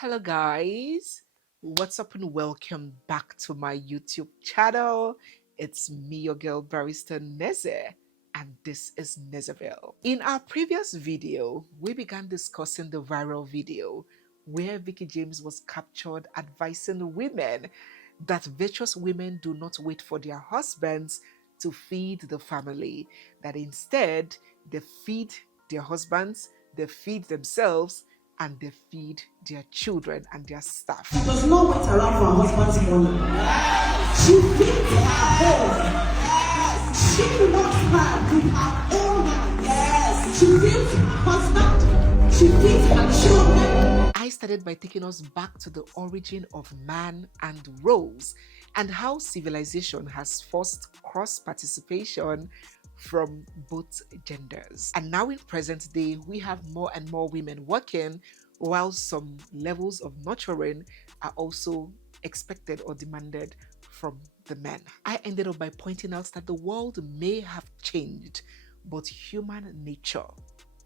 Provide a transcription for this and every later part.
Hello guys, what's up and welcome back to my YouTube channel. It's me, your girl barrister Neze, and this is Nezeville. In our previous video, we began discussing the viral video where Veekee James was captured advising women that virtuous women do not wait for their husbands to feed the family, that instead they feed their husbands, they feed themselves, and they feed their children and their staff. She does not wait around for her husband's money. She feeds her home. She works hard with her own hands. She feeds her husband. She feeds her children. I started by taking us back to the origin of man and rose and how civilization has forced cross-participation from both genders. And now in present day, we have more and more women working, while some levels of nurturing are also expected or demanded from the men. I ended up by pointing out that the world may have changed, but human nature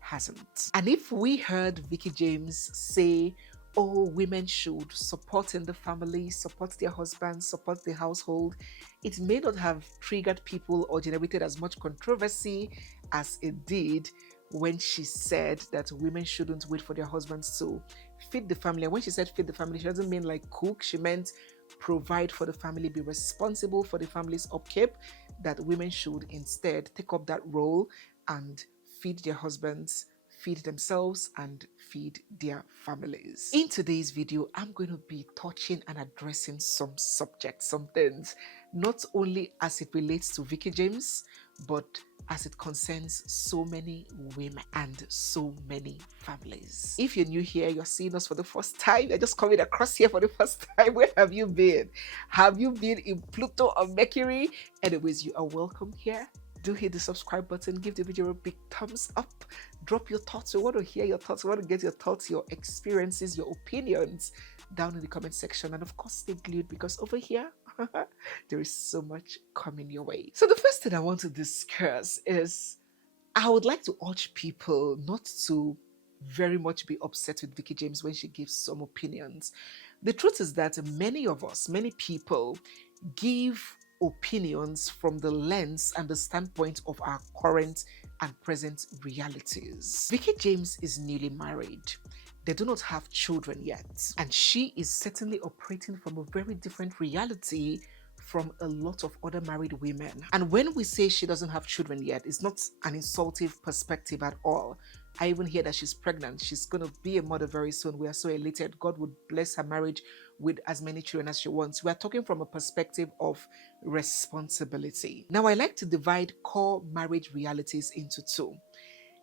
hasn't. And if we heard Veekee James say, oh, women should support in the family, support their husbands, support the household, it may not have triggered people or generated as much controversy as it did when she said that women shouldn't wait for their husbands to feed the family. And when she said feed the family, she doesn't mean like cook. She meant provide for the family, be responsible for the family's upkeep, that women should instead take up that role and feed their husbands, feed themselves, and feed their families. In today's video, I'm going to be touching and addressing some subjects, some things, not only as it relates to Veekee James, but as it concerns so many women and so many families. If you're new here, you're seeing us for the first time, you're just coming across here for the first time, where have you been? Have you been in Pluto or Mercury? Anyways, you are welcome here. Do hit the subscribe button, give the video a big thumbs up, drop your thoughts. We want to hear your thoughts, we want to get your thoughts, your experiences, your opinions down in the comment section. And of course, stay glued because over here, there is so much coming your way. So the first thing I want to discuss is I would like to urge people not to very much be upset with Veekee James when she gives some opinions. The truth is that many of us, many people give opinions from the lens and the standpoint of our current and present realities. Veekee James is newly married. They do not have children yet, and she is certainly operating from a very different reality from a lot of other married women. And when we say she doesn't have children yet, it's not an insultive perspective at all. I even hear that she's pregnant. She's going to be a mother very soon. We are so elated. God would bless her marriage with as many children as she wants. We are talking from a perspective of responsibility. Now, I like to divide core marriage realities into two.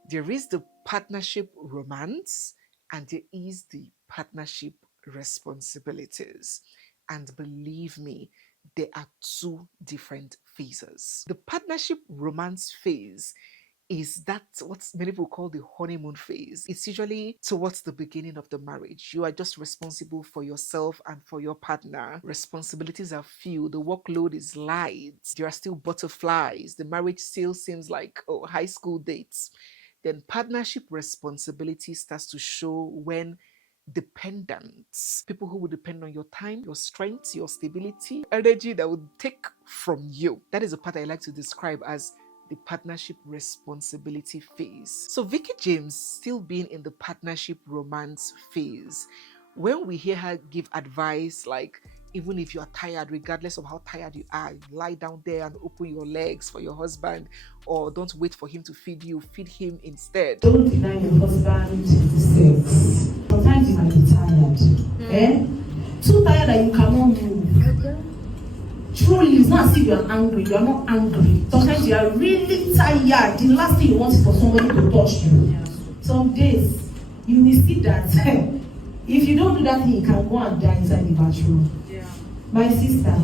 There is the partnership romance, and there is the partnership responsibilities. And believe me, there are two different phases. The partnership romance phase is that what many people call the honeymoon phase. It's usually towards the beginning of the marriage. You are just responsible for yourself and for your partner. Responsibilities are few. The workload is light. There are still butterflies. The marriage still seems like high school dates. Then partnership responsibility starts to show when dependents, people who will depend on your time, your strength, your stability, energy that would take from you. That is the part I like to describe as the partnership responsibility phase. So Veekee James still being in the partnership romance phase. When we hear her give advice like, even if you are tired, regardless of how tired you are, lie down there and open your legs for your husband, or don't wait for him to feed you, feed him instead. Don't deny your husband sex. Sometimes you might be tired. Too tired that you cannot move. Truly, it's not as if you are angry. You are not angry. Sometimes you are really tired. The last thing you want is for somebody to touch you. Some days, you will see that if you don't do that thing, you can go and die inside the bathroom. My sister,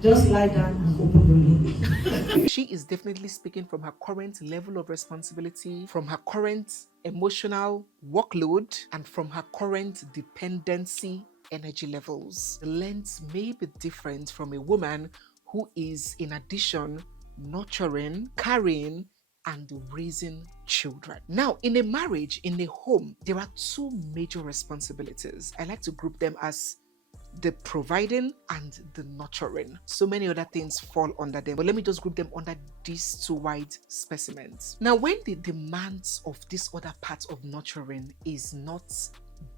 just lie down and open your leg. She is definitely speaking from her current level of responsibility, from her current emotional workload, and from her current dependency energy levels. The lens may be different from a woman who is, in addition, nurturing, carrying, and raising children. Now, in a marriage, in a home, there are two major responsibilities. I like to group them as the providing and the nurturing. So many other things fall under them, but let me just group them under these two wide specimens. Now, when the demands of this other part of nurturing is not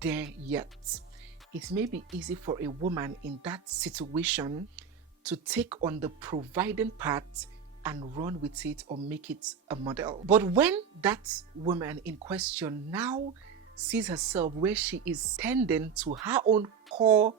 there yet, it may be easy for a woman in that situation to take on the providing part and run with it or make it a model. But when that woman in question now sees herself where she is tending to her own core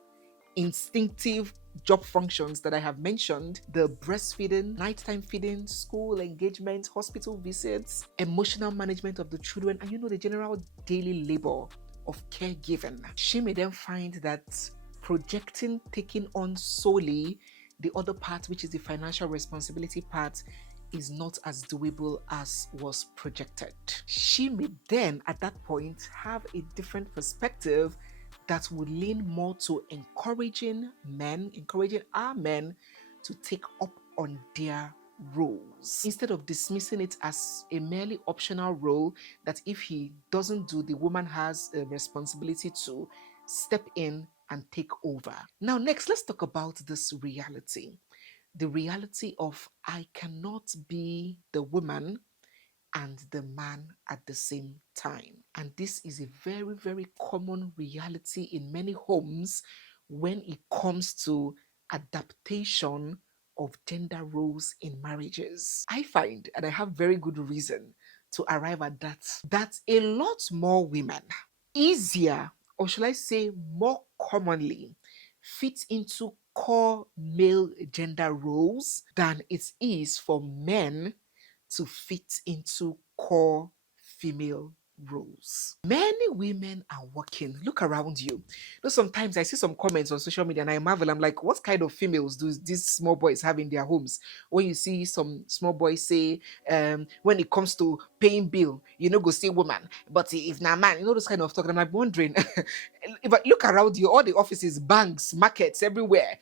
instinctive job functions that I have mentioned, the breastfeeding, nighttime feeding, school engagement, hospital visits, emotional management of the children, and the general daily labor of caregiving, she may then find that projecting, taking on solely the other part, which is the financial responsibility part, is not as doable as was projected. She may then, at that point, have a different perspective that would lean more to encouraging our men to take up on their roles instead of dismissing it as a merely optional role that if he doesn't do, the woman has a responsibility to step in and take over. Now, next, let's talk about this reality. The reality of I cannot be the woman and the man at the same time. And this is a very, very common reality in many homes when it comes to adaptation of gender roles in marriages. I find, and I have very good reason to arrive at that a lot more women, easier, or should I say more commonly, fit into core male gender roles than it is for men to fit into core female roles. Many women are working. Look around you. Sometimes I see some comments on social media and I marvel. I'm like, what kind of females do these small boys have in their homes? When you see some small boys say, when it comes to paying bill, go say woman. But if not man, those kind of talk. And I'm wondering, if I look around you, all the offices, banks, markets, everywhere,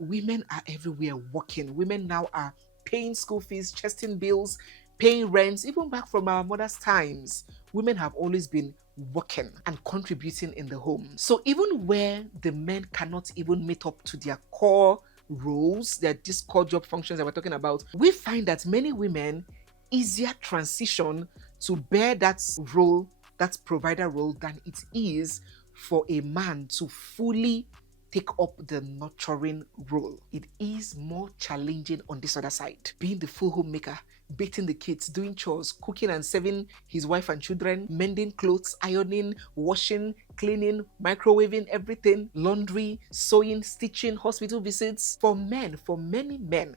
women are everywhere working. Women now are paying school fees, chesting bills, paying rents. Even back from our mother's times, women have always been working and contributing in the home. So even where the men cannot even meet up to their core roles, their core job functions that we're talking about, we find that many women easier transition to bear that role, that provider role, than it is for a man to fully take up the nurturing role. It is more challenging on this other side. Being the full homemaker, bathing the kids, doing chores, cooking and serving his wife and children, mending clothes, ironing, washing, cleaning, microwaving, everything, laundry, sewing, stitching, hospital visits. For men, for many men,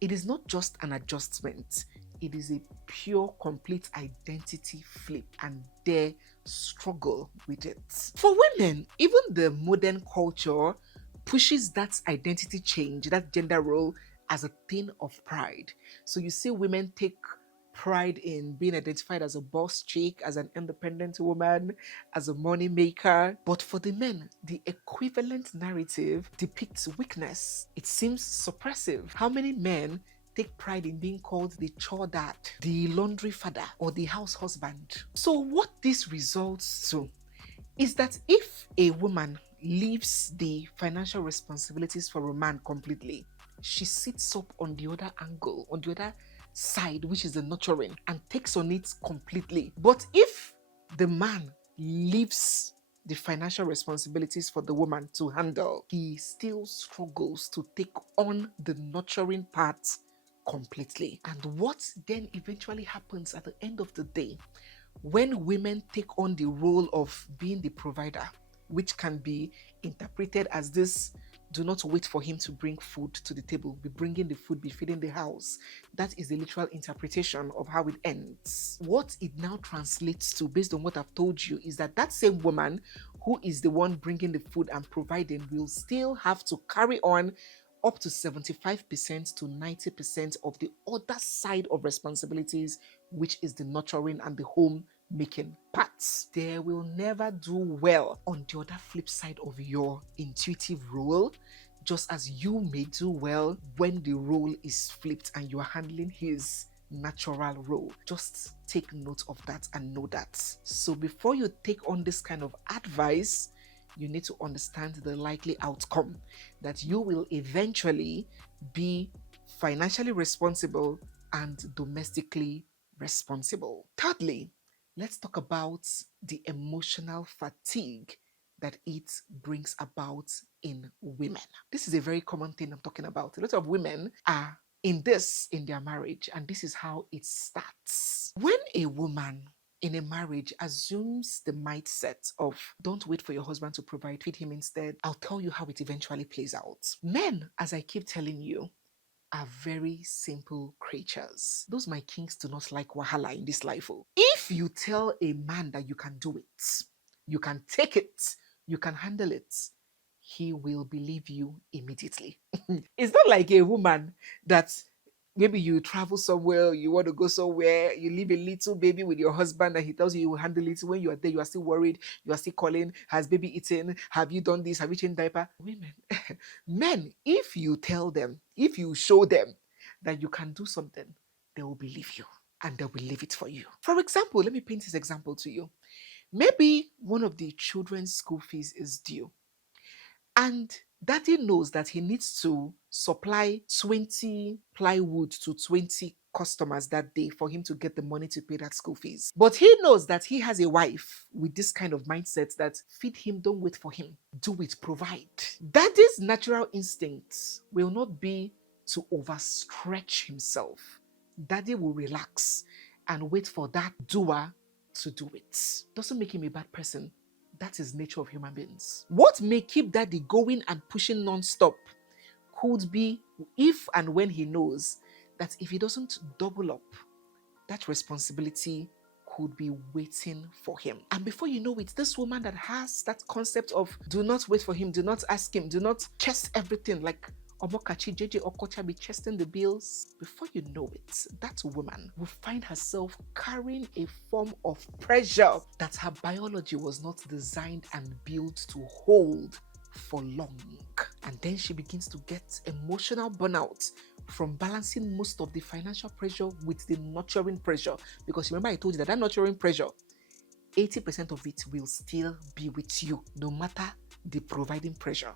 it is not just an adjustment. It is a pure, complete identity flip, and they struggle with it. For women, even the modern culture pushes that identity change, that gender role, as a thing of pride. So you see women take pride in being identified as a boss chick, as an independent woman, as a money maker. But for the men, the equivalent narrative depicts weakness. It seems suppressive. How many men take pride in being called the chore dad, the laundry father, or the house husband? So what this results to is that if a woman leaves the financial responsibilities for a man completely, she sits up on the other angle, on the other side, which is the nurturing, and takes on it completely. But if the man leaves the financial responsibilities for the woman to handle, he still struggles to take on the nurturing part completely. And what then eventually happens at the end of the day, when women take on the role of being the provider, which can be interpreted as this: do not wait for him to bring food to the table, be bringing the food, be feeding the house. That is the literal interpretation of how it ends. What it now translates to, based on what I've told you, is that that same woman who is the one bringing the food and providing will still have to carry on up to 75% to 90% of the other side of responsibilities, which is the nurturing and the home making parts. They will never do well on the other flip side of your intuitive role, just as you may do well when the role is flipped and you are handling his natural role. Just take note of that and know that. So before you take on this kind of advice, you need to understand the likely outcome, that you will eventually be financially responsible and domestically responsible. Thirdly, let's talk about the emotional fatigue that it brings about in women. This is a very common thing I'm talking about. A lot of women are in their marriage, and this is how it starts. When a woman in a marriage assumes the mindset of don't wait for your husband to provide, feed him instead, I'll tell you how it eventually plays out. Men, as I keep telling you, are very simple creatures. Those my kings do not like wahala in this life. Oh. If you tell a man that you can do it, you can take it, you can handle it, he will believe you immediately. It's not like a woman that maybe you travel somewhere, you want to go somewhere, you leave a little baby with your husband and he tells you will handle it. When you are there, you are still worried, you are still calling, has baby eaten? Have you done this? Have you changed diaper? Women, men, if you tell them, if you show them that you can do something, they will believe you and they will leave it for you. For example, let me paint this example to you. Maybe one of the children's school fees is due. And daddy knows that he needs to supply 20 plywood to 20 customers that day for him to get the money to pay that school fees. But he knows that he has a wife with this kind of mindset that feed him, don't wait for him. Do it, provide. Daddy's natural instincts will not be to overstretch himself. Daddy will relax and wait for that doer to do it. Doesn't make him a bad person. That is nature of human beings. What may keep daddy going and pushing non-stop could be if and when he knows that if he doesn't double up, that responsibility could be waiting for him. And before you know it, this woman that has that concept of do not wait for him, do not ask him, do not chest everything, like Omokachi JJ Okocha be chesting the bills. Before you know it, that woman will find herself carrying a form of pressure that her biology was not designed and built to hold for long. And then she begins to get emotional burnout from balancing most of the financial pressure with the nurturing pressure. Because remember I told you that nurturing pressure, 80% of it will still be with you, no matter the providing pressure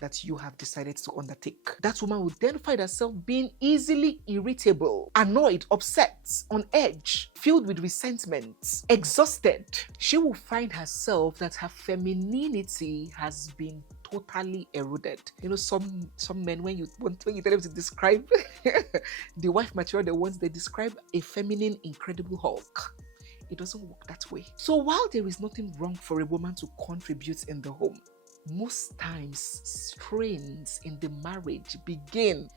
that you have decided to undertake. That woman will then find herself being easily irritable, annoyed, upset, on edge, filled with resentment, exhausted. She will find herself that her femininity has been totally eroded. You know, some men, when you tell them to describe the wife material they want, they describe a feminine Incredible Hulk. It doesn't work that way. So while there is nothing wrong for a woman to contribute in the home, most times strains in the marriage begin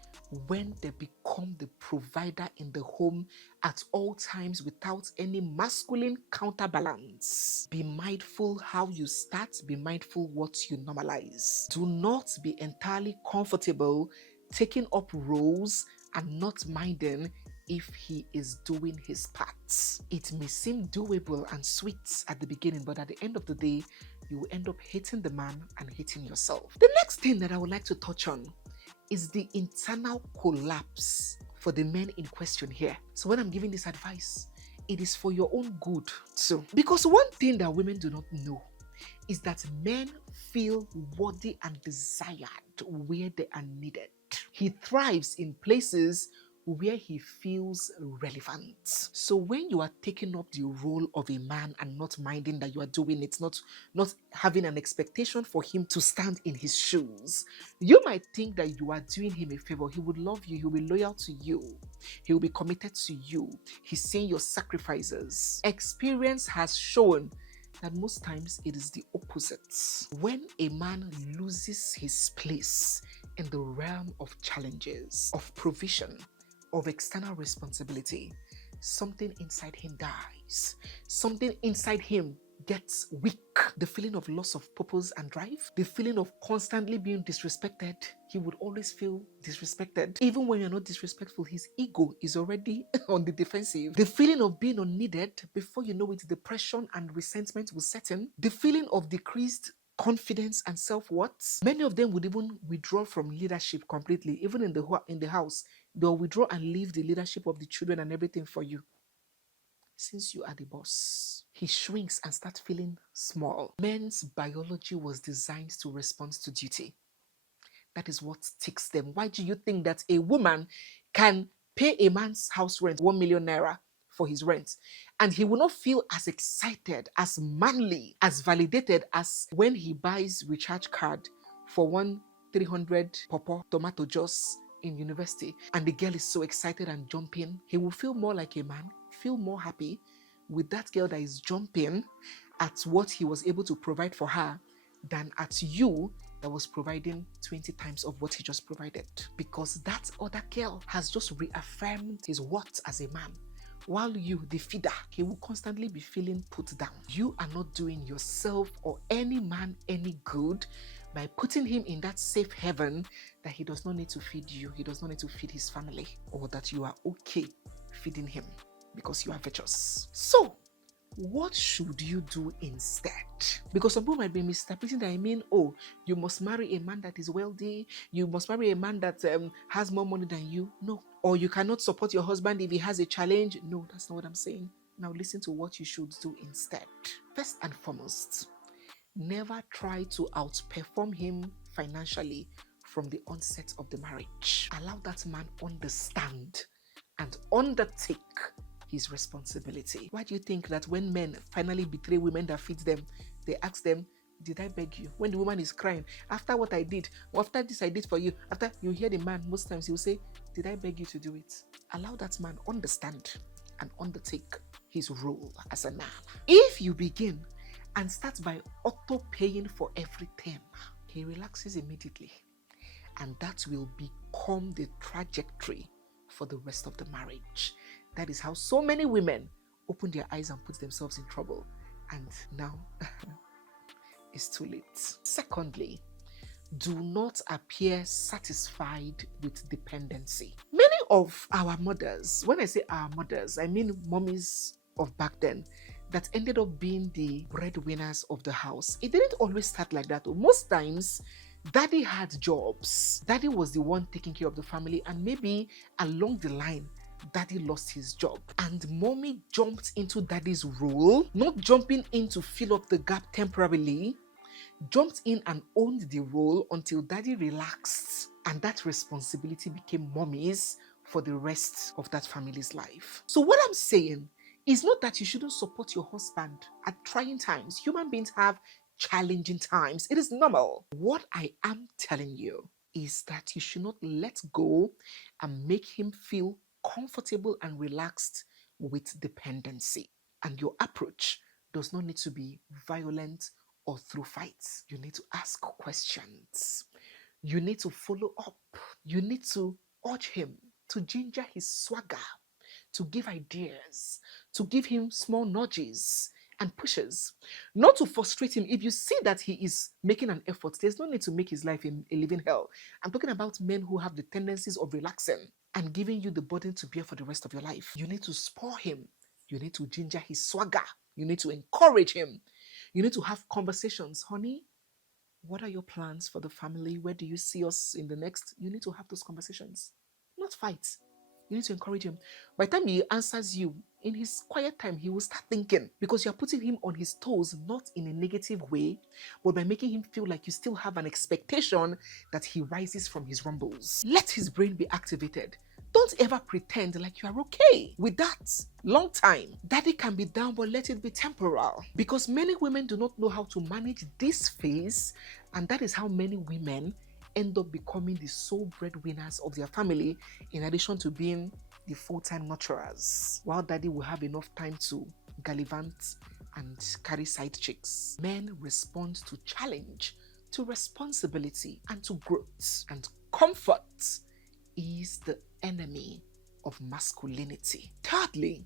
when they become the provider in the home at all times without any masculine counterbalance. Be mindful how you start, be mindful what you normalize. Do not be entirely comfortable taking up roles and not minding if he is doing his part. It may seem doable and sweet at the beginning, but at the end of the day, you will end up hating the man and hating yourself. The next thing that I would like to touch on is the internal collapse for the men in question here. So when I'm giving this advice, it is for your own good too. Because one thing that women do not know is that men feel worthy and desired where they are needed. He thrives in places where he feels relevant. So when you are taking up the role of a man and not minding that you are doing it, not having an expectation for him to stand in his shoes, you might think that you are doing him a favor. He would love you, he will be loyal to you, he will be committed to you, he's seeing your sacrifices. Experience has shown that most times it is the opposite. When a man loses his place in the realm of challenges, of provision, of external responsibility, something inside him dies. Something inside him gets weak. The feeling of loss of purpose and drive, the feeling of constantly being disrespected. He would always feel disrespected. Even when you're not disrespectful, his ego is already on the defensive. The feeling of being unneeded, before you know it, depression and resentment will set in. The feeling of decreased confidence and self-worth. Many of them would even withdraw from leadership completely, even in the house. They'll withdraw and leave the leadership of the children and everything for you. Since you are the boss, he shrinks and starts feeling small. Men's biology was designed to respond to duty. That is what ticks them. Why do you think that a woman can pay a man's house rent 1 million naira for his rent, and he will not feel as excited, as manly, as validated as when he buys recharge card for 1 300 pawpaw tomato juice in university, and the girl is so excited and jumping? He will feel more like a man, feel more happy with that girl that is jumping at what he was able to provide for her than at you that was providing 20 times of what he just provided. Because that other girl has just reaffirmed his worth as a man. While you, the feeder, he will constantly be feeling put down. You are not doing yourself or any man any good by putting him in that safe heaven that he does not need to feed you, he does not need to feed his family, or that you are okay feeding him because you are virtuous. So, what should you do instead? Because some people might be misinterpreting that I mean, oh, you must marry a man that is wealthy, you must marry a man that has more money than you. No. Or you cannot support your husband if he has a challenge. No, that's not what I'm saying. Now listen to what you should do instead. First and foremost, never try to outperform him financially from the onset of the marriage. Allow that man understand and undertake his responsibility. Why do you think that when men finally betray women that feed them, they ask them, did I beg you? When the woman is crying, after what I did, or after this I did for you, after you hear the man, most times he will say, did I beg you to do it? Allow that man understand and undertake his role as a man. If you begin and start by auto-paying for everything, he relaxes immediately. And that will become the trajectory for the rest of the marriage. That is how so many women open their eyes and put themselves in trouble. And now it's too late. Secondly, do not appear satisfied with dependency. Many of our mothers, when I say our mothers, I mean mommies of back then, that ended up being the breadwinners of the house. It didn't always start like that. Most times, daddy had jobs. Daddy was the one taking care of the family, and maybe along the line, daddy lost his job. And mommy jumped into daddy's role, not jumping in to fill up the gap temporarily, jumped in and owned the role until daddy relaxed. And that responsibility became mommy's for the rest of that family's life. So what I'm saying is not that you shouldn't support your husband at trying times. Human beings have challenging times. It is normal. What I am telling you is that you should not let go and make him feel comfortable and relaxed with dependency. And your approach does not need to be violent or through fights. You need to ask questions. You need to follow up. You need to urge him, to ginger his swagger, to give ideas, to give him small nudges and pushes, not to frustrate him. If you see that he is making an effort, there's no need to make his life a living hell. I'm talking about men who have the tendencies of relaxing and giving you the burden to bear for the rest of your life. You need to spur him. You need to ginger his swagger. You need to encourage him. You need to have conversations. Honey, what are your plans for the family? Where do you see us in the next? You need to have those conversations, not fight. You need to encourage him. By the time he answers you, in his quiet time, he will start thinking, because you're putting him on his toes, not in a negative way, but by making him feel like you still have an expectation that he rises from his rumbles. Let his brain be activated. Don't ever pretend like you are okay with that. Long time. Daddy can be down, but let it be temporal. Because many women do not know how to manage this phase, and that is how many women end up becoming the sole breadwinners of their family, in addition to being the full-time nurturers, while daddy will have enough time to gallivant and carry side chicks. Men respond to challenge, to responsibility, and to growth. And comfort is the enemy of masculinity. Thirdly,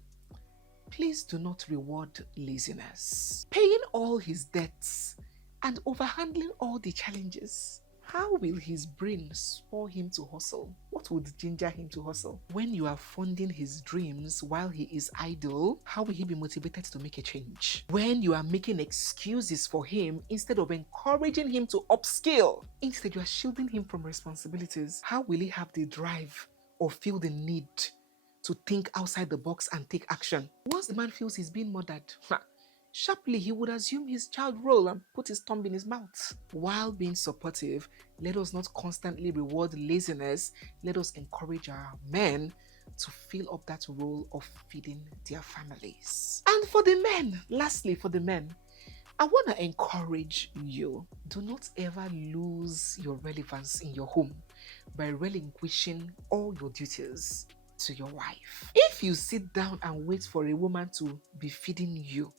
please do not reward laziness. Paying all his debts and overhandling all the challenges. How will his brain spur him to hustle? What would ginger him to hustle? When you are funding his dreams while he is idle, how will he be motivated to make a change? When you are making excuses for him instead of encouraging him to upskill, instead you are shielding him from responsibilities, how will he have the drive or feel the need to think outside the box and take action. Once the man feels he's being murdered, sharply he would assume his child role and put his thumb in his mouth. While being supportive, let us not constantly reward laziness. Let us encourage our men to fill up that role of feeding their families. And for the men, lastly, for the men, I want to encourage you. Do not ever lose your relevance in your home by relinquishing all your duties to your wife. If you sit down and wait for a woman to be feeding you,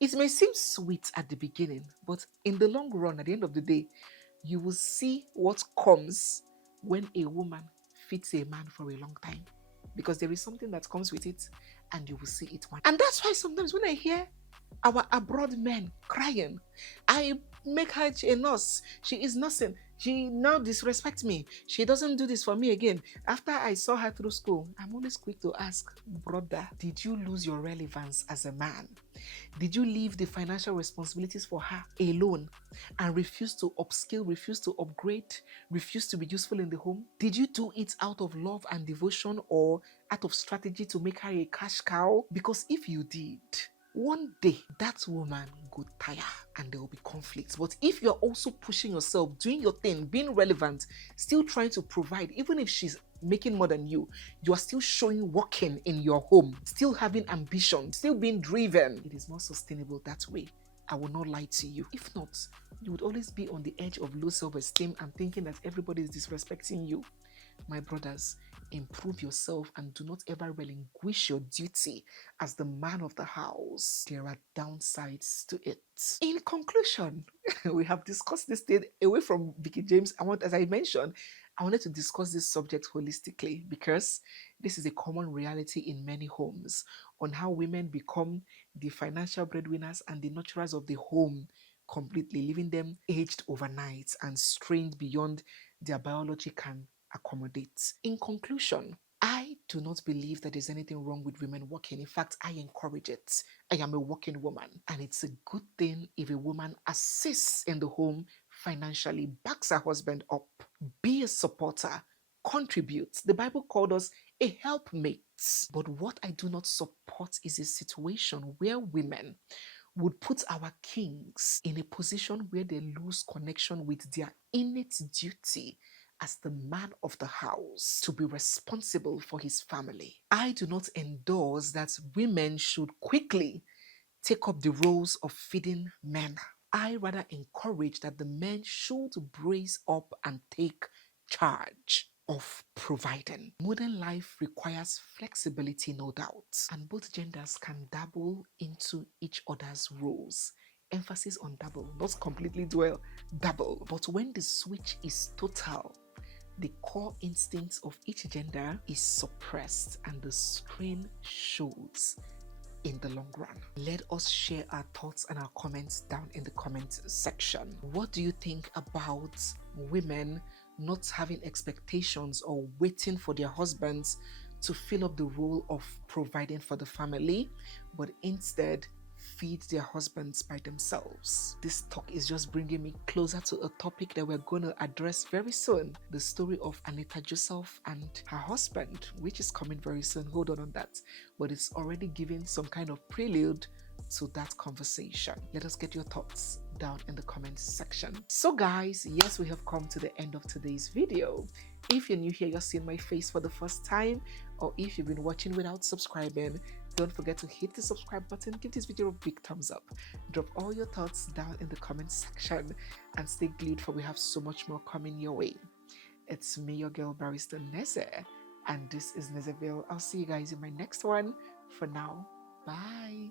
it may seem sweet at the beginning, but in the long run, at the end of the day, you will see what comes when a woman feeds a man for a long time. Because there is something that comes with it, and you will see it one. And that's why sometimes when I hear our abroad men crying, I make her a nurse. She is nursing. She now disrespects me. She doesn't do this for me again. After I saw her through school, I'm always quick to ask, brother, did you lose your relevance as a man? Did you leave the financial responsibilities for her alone and refuse to upskill, refuse to upgrade, refuse to be useful in the home? Did you do it out of love and devotion or out of strategy to make her a cash cow? Because if you did, one day that woman could tire and there will be conflicts. But if you're also pushing yourself, doing your thing, being relevant, still trying to provide, even if she's making more than you are still showing working in your home, still having ambition, still being driven, it is more sustainable that way. I will not lie to you. If not, you would always be on the edge of low self-esteem and thinking that everybody is disrespecting you. My brothers, improve yourself and do not ever relinquish your duty as the man of the house. There are downsides to it. In conclusion, we have discussed this thing away from Veekee James. As I mentioned, I wanted to discuss this subject holistically because this is a common reality in many homes on how women become the financial breadwinners and the nurturers of the home completely, leaving them aged overnight and strained beyond their biology can accommodate. In conclusion, I do not believe that there's anything wrong with women working. In fact, I encourage it. I am a working woman, and it's a good thing if a woman assists in the home financially, backs her husband up, be a supporter, contribute. The Bible called us a helpmate. But what I do not support is a situation where women would put our kings in a position where they lose connection with their innate duty as the man of the house to be responsible for his family. I do not endorse that women should quickly take up the roles of feeding men. I rather encourage that the men should brace up and take charge of providing. Modern life requires flexibility, no doubt, and both genders can dabble into each other's roles. Emphasis on double, not completely dwell, double. But when the switch is total, the core instincts of each gender is suppressed and the strain shows in the long run. Let us share our thoughts and our comments down in the comment section. What do you think about women not having expectations or waiting for their husbands to fill up the role of providing for the family, but instead feed their husbands by themselves? This talk is just bringing me closer to a topic that we're going to address very soon, the story of Anita Joseph and her husband, which is coming very soon. Hold on that, but it's already giving some kind of prelude to that conversation. Let us get your thoughts down in the comments section. So guys, yes, we have come to the end of today's video. If you're new here, you're seeing my face for the first time, or if you've been watching without subscribing, don't forget to hit the subscribe button, give this video a big thumbs up, drop all your thoughts down in the comment section, and stay glued for we have so much more coming your way. It's me, your girl, Barrister Neze, and this is Nezeville. I'll see you guys in my next one. For now, bye.